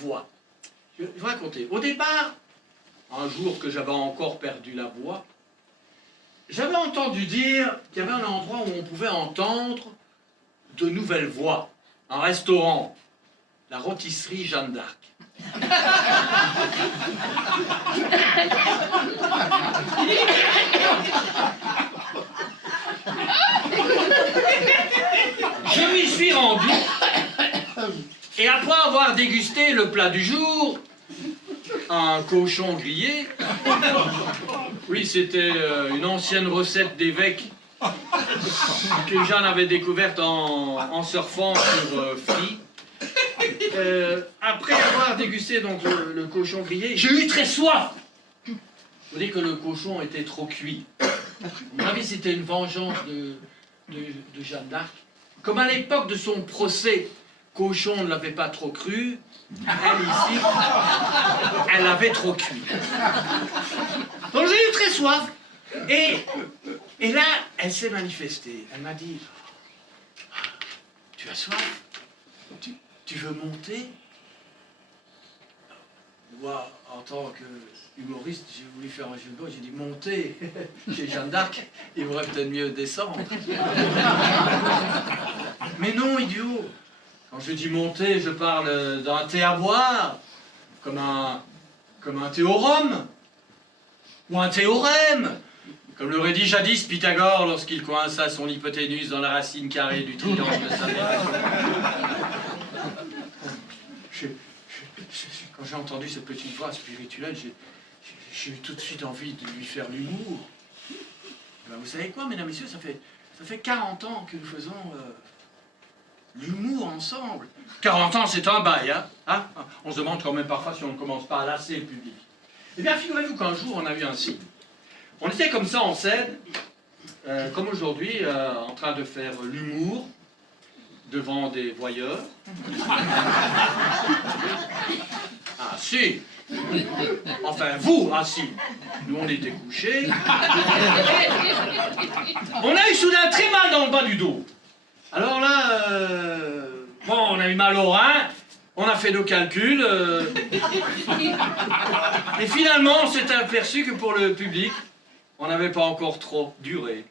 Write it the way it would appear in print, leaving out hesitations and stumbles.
voix. Je vais vous raconter. Au départ, un jour que j'avais encore perdu la voix, j'avais entendu dire qu'il y avait un endroit où on pouvait entendre de nouvelles voix. Un restaurant, la rôtisserie Jeanne d'Arc. Je m'y suis rendu, et après avoir dégusté le plat du jour, un cochon grillé, oui, c'était une ancienne recette d'évêque que Jeanne avait découverte en surfant sur Free. Après avoir dégusté donc le cochon grillé, j'ai eu très soif. Vous dites que le cochon était trop cuit. À mon avis, c'était une vengeance de Jeanne d'Arc. Comme à l'époque de son procès, Cochon ne l'avait pas trop cru, elle ici, elle l'avait trop cuit. Donc j'ai eu très soif. Et là, elle s'est manifestée. Elle m'a dit, tu as soif? Tu veux monter? Moi, en tant qu'humoriste, j'ai voulu faire un jeu de mots, j'ai dit monter chez Jeanne d'Arc, il vaudrait peut-être mieux descendre. Mais non, idiot! Quand je dis monter, je parle d'un thé à boire, comme un thé au rhum, ou un théorème, comme l'aurait dit jadis Pythagore lorsqu'il coinça son hypoténuse dans la racine carrée du triangle de sa mère. Quand j'ai entendu cette petite voix spirituelle, j'ai eu tout de suite envie de lui faire l'humour. Ben, vous savez quoi, mesdames et messieurs, ça fait 40 ans que nous faisons l'humour ensemble. 40 ans, c'est un bail, hein? On se demande quand même parfois si on ne commence pas à lasser le public. Eh bien, figurez-vous qu'un jour, on a eu un signe. On était comme ça en scène, comme aujourd'hui, en train de faire l'humour devant des voyeurs. Ah si! Enfin, vous, ah si! Nous, on était couchés. On a eu soudain très mal dans le bas du dos. Alors là, bon, on a eu mal au rein, on a fait nos calculs, et finalement, on s'est aperçu que pour le public, on n'avait pas encore trop duré.